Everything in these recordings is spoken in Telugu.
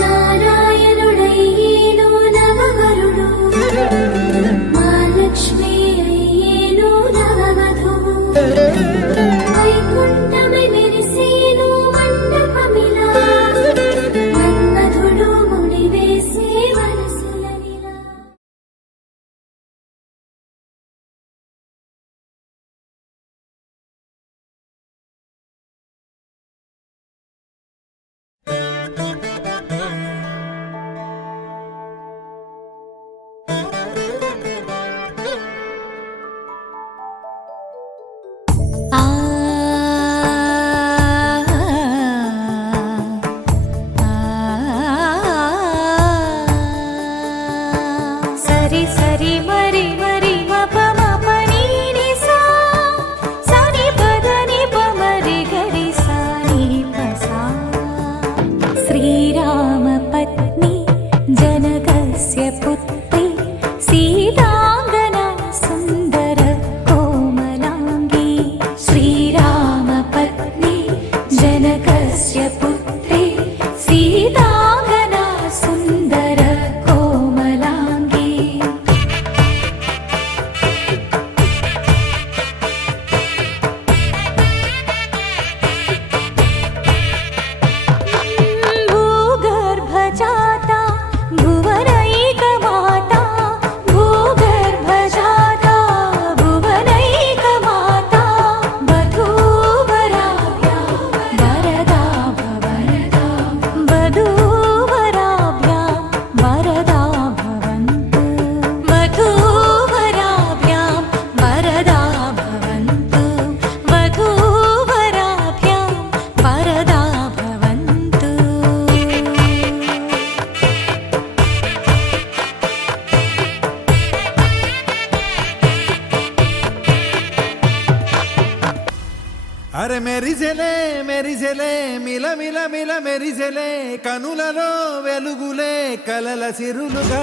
నారాయణుడయ్యేను నవవరుడు, మహాలక్ష్మి అయ్యేను నవవధువు, వైకుంఠమై మెరిసేను మండపమిలా, మన్మధుడు ముడివేసే వరసలనిలా. సరి సరి మరి మరి మప మప నీ ని సా సని పద ని ప మరి గరి సా ని ప సా. శ్రీరామ పత్ని జనకస్య పుత్రి సీతాంగనా సుందర కోమలాంగి. శ్రీరామ పత్ని జనకస్య పుత్రి సీతాంగనా సుందర కోమలాంగి. భూగర్భజాత భువనైకమాత, భూగర్భజాత భువనైకమాత, వధూవరాభ్యాం వరదా భవంతు, వధూవరాభ్యాం వరదా భవంతు, వధూవరాభ్యాం వరదా భవంతు, వధూవరాభ్యాం వరదా భవంతు. అరే మెరిసెలే మెరిసెలే మిల మిల మిల మెరిసెలే కనులలో వెలుగులే కలల సిరులుగా.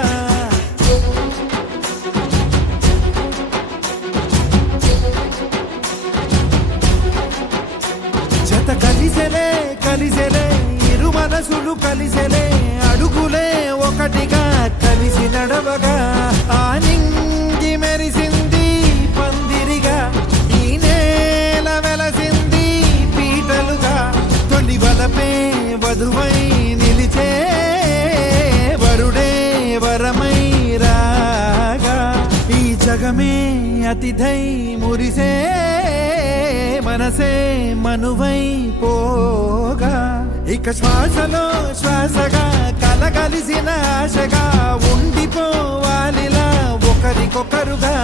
జత కలిసెలే కలిసెలే ఇరు మనసులు కలిసెలే అడుగులే ఒకటిగా కలిసి నడవగా. ఆ నింగి మెరిసింది పందిరిగా, ఈ నేల వెలసింది పీటలుగా. తొలి వలపే వధువై నిలిచే వరుడే వరమై రాగా. ఈ జగమే అతిథై మురిసే మనసే మనువై పోగా. ఇక శ్వాసలో శ్వాసగా కలగలిసిన ఆశగా ఉండిపోవాలిలా ఒకరికొకరుగా.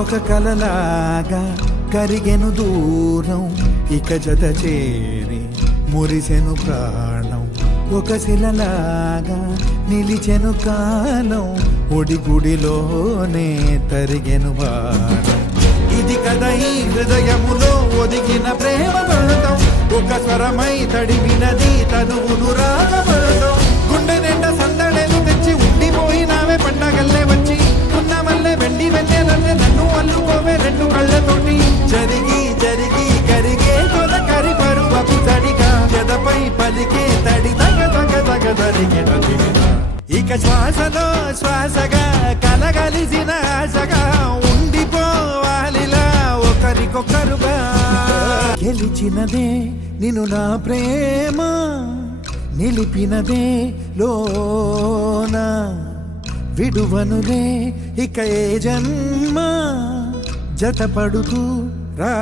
ఒక కలలాగా కరిగెను దూరం, ఇక జత చేరి మురిసెను ప్రాణం. ఒక శిలలాగా నిలిచెను కాలం, ఒడిగుడిలోనే తరిగెను బాణం. ఇది కదా ఈ హృదయములో ఒదిగిన ప్రేమ బంధం, ఒక స్వరమై తడివినది తనువును రాగబంధం. గుండె నిండా సందడేలు తెచ్చి ఉండిపోయినావే పండగల్లే వచ్చి, ఉన్న మల్లె వెండి వెన్నెలల్లే నన్ను అల్లుకోవే రెండు కళ్ళతోటి. జరిగి జరిగి కరిగే తొలకరి పరువపు తడిగా, ఎదపై పలికే తడి తగ తగ తగ తరిగెన దివిన. ఇక శ్వాసలో శ్వాసగా కలగలిసిన ఆశగా ఉండిపోవాలిలా ఒకరికొకరుగా. గెలిచినదే నిన్ను నా ప్రేమ, నిలిపినదే లోన, విడువనులే ఇక ఏ జన్మ జతపడుతూ రా.